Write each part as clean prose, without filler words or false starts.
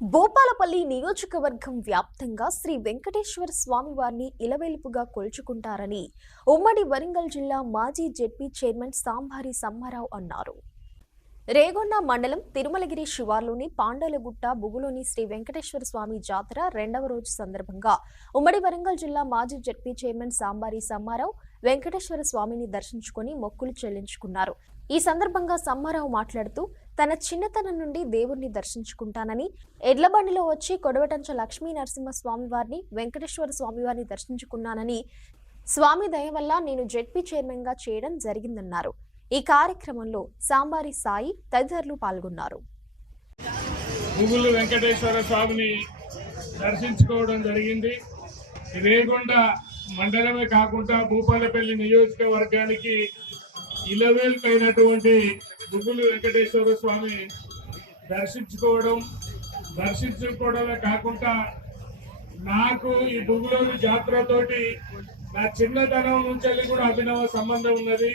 భూపాలపల్లి నియోజకవర్గం వ్యాప్తంగా శ్రీ వెంకటేశ్వర స్వామి వారిని ఇలవేలుపుగా కొలుచుకుంటారని ఉమ్మడి వరంగల్ జిల్లా మాజీ జెడ్పీ చైర్మన్ సాంబారి సమ్మారావు అన్నారు. రేగొండ మండలం తిరుమలగిరి శివార్లోని పాండలగుట్ట బుగులోని శ్రీ వెంకటేశ్వర స్వామి జాతర రెండవ రోజు సందర్భంగా ఉమ్మడి వరంగల్ జిల్లా మాజీ జెడ్పీ చైర్మన్ సాంబారి సమ్మారావు వెంకటేశ్వర స్వామిని దర్శించుకుని మొక్కులు చెల్లించుకున్నారు. ఈ సందర్భంగా సమ్మారావు మాట్లాడుతూ తన చిన్నతనం నుండి దేవుణ్ణి దర్శించుకుంటానని, ఎడ్లబండిలో వచ్చి కొడవటంచ లక్ష్మీ నరసింహ స్వామి వారిని, వెంకటేశ్వర స్వామి వారిని దర్శించుకున్నానని, స్వామి దయ వల్ల నేను జెడ్పీ చైర్మన్ గా చేయడం జరిగిందన్నారు. ఈ కార్యక్రమంలో సాంబారి సాయి తదితరులు పాల్గొన్నారు. వెంకటేశ్వర స్వామిని దర్శించుకోవడం జరిగింది. రేగొండ మండలమే కాకుండా భూపాలపల్లి నియోజకవర్గానికి ఇలవేల్పైనటువంటి బుగులు వెంకటేశ్వర స్వామి దర్శించుకోవడమే కాకుండా నాకు ఈ బుగులోని జాతరతోటి నా చిన్నతనం నుంచి కూడా అభినవ సంబంధం ఉన్నది.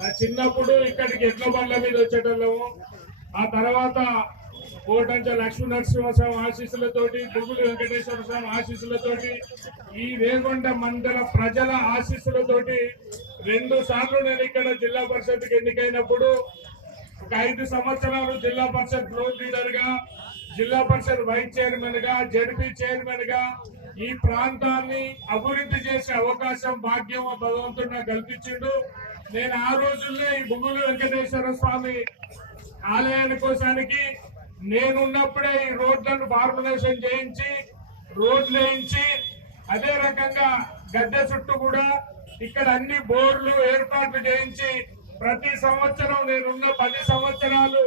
నా చిన్నప్పుడు ఇక్కడికి ఎడ్ల బండ్ల మీద వచ్చేటోళ్ళము. ఆ తర్వాత కోటంచ లక్ష్మీ నరసింహస్వామి ఆశీస్సులతోటి, బుగులు వెంకటేశ్వర స్వామి ఆశీస్సులతోటి, ఈ రేగొండ మండల ప్రజల ఆశీస్సులతోటి 2 సార్లు నేను ఇక్కడ జిల్లా పరిషత్కి ఎన్నికైనప్పుడు ఒక 5 సంవత్సరాలు జిల్లా పరిషత్ ఫ్లోర్ లీడర్ గా, జిల్లా పరిషత్ వైస్ చైర్మన్ గా, జడ్పీ చైర్మన్ గా ఈ ప్రాంతాన్ని అభివృద్ధి చేసే అవకాశం, భాగ్యం భగవంతుడు నాకు కల్పించిండు. నేను ఆ రోజుల్లో ఈ బుగులు వెంకటేశ్వర స్వామి ఆలయాని కోసానికి నేనున్నప్పుడే ఈ రోడ్లను ఫార్ములేషన్ చేయించి, రోడ్లు వేయించి, అదే రకంగా గద్దె చుట్టూ కూడా ఇక్కడ అన్ని బోర్లు ఏర్పాట్లు చేయించి ప్రతి సంవత్సరం నేనున్న 10 సంవత్సరాలు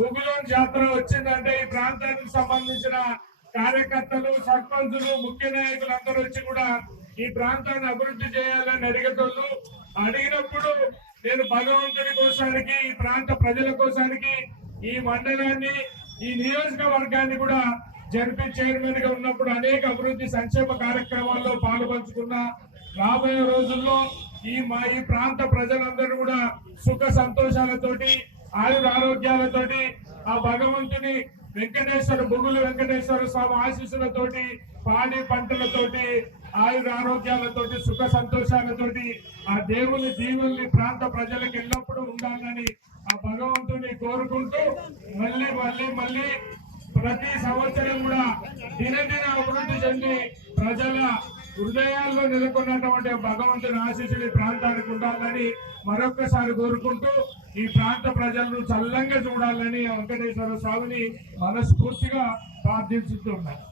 బుగులోని జాతర వచ్చిందంటే ఈ ప్రాంతానికి సంబంధించిన కార్యకర్తలు, సర్పంచులు, ముఖ్య నాయకులు అందరూ వచ్చి కూడా ఈ ప్రాంతాన్ని అభివృద్ధి చేయాలని అడిగినప్పుడు నేను భగవంతుడి కోసానికి, ఈ ప్రాంత ప్రజల కోసానికి, ఈ మండలాన్ని, ఈ నియోజకవర్గాన్ని కూడా జడ్పీ చైర్మన్ గా ఉన్నప్పుడు అనేక అభివృద్ధి సంక్షేమ కార్యక్రమాల్లో పాల్పంచుకున్నా. రాబోయే రోజుల్లో ఈ ప్రాంత ప్రజలందరూ కూడా సుఖ సంతోషాలతోటి, ఆయుర ఆరోగ్యాలతోటి, ఆ భగవంతుని బుగులు వెంకటేశ్వర స్వామి ఆశీస్సులతోటి, పాడి పంటలతోటి, ఆయుర ఆరోగ్యాలతోటి, సుఖ సంతోషాలతోటి ఆ దేవుని దీవుల్ని ప్రాంత ప్రజలకు ఎల్లప్పుడూ ఉండాలని ఆ భగవంతుని కోరుకుంటూ మళ్ళీ ప్రతి సంవత్సరం కూడా దినదిన అభివృద్ధి చెంది ప్రజల హృదయాల్లో నెలకొన్నటువంటి భగవంతుని ఆశీస్సులు ప్రాంతానికి ఉండాలని మరొక్కసారి కోరుకుంటూ ఈ ప్రాంత ప్రజలను చల్లంగా చూడాలని వెంకటేశ్వర స్వామిని మనస్ఫూర్తిగా ప్రార్థించుతున్నాను.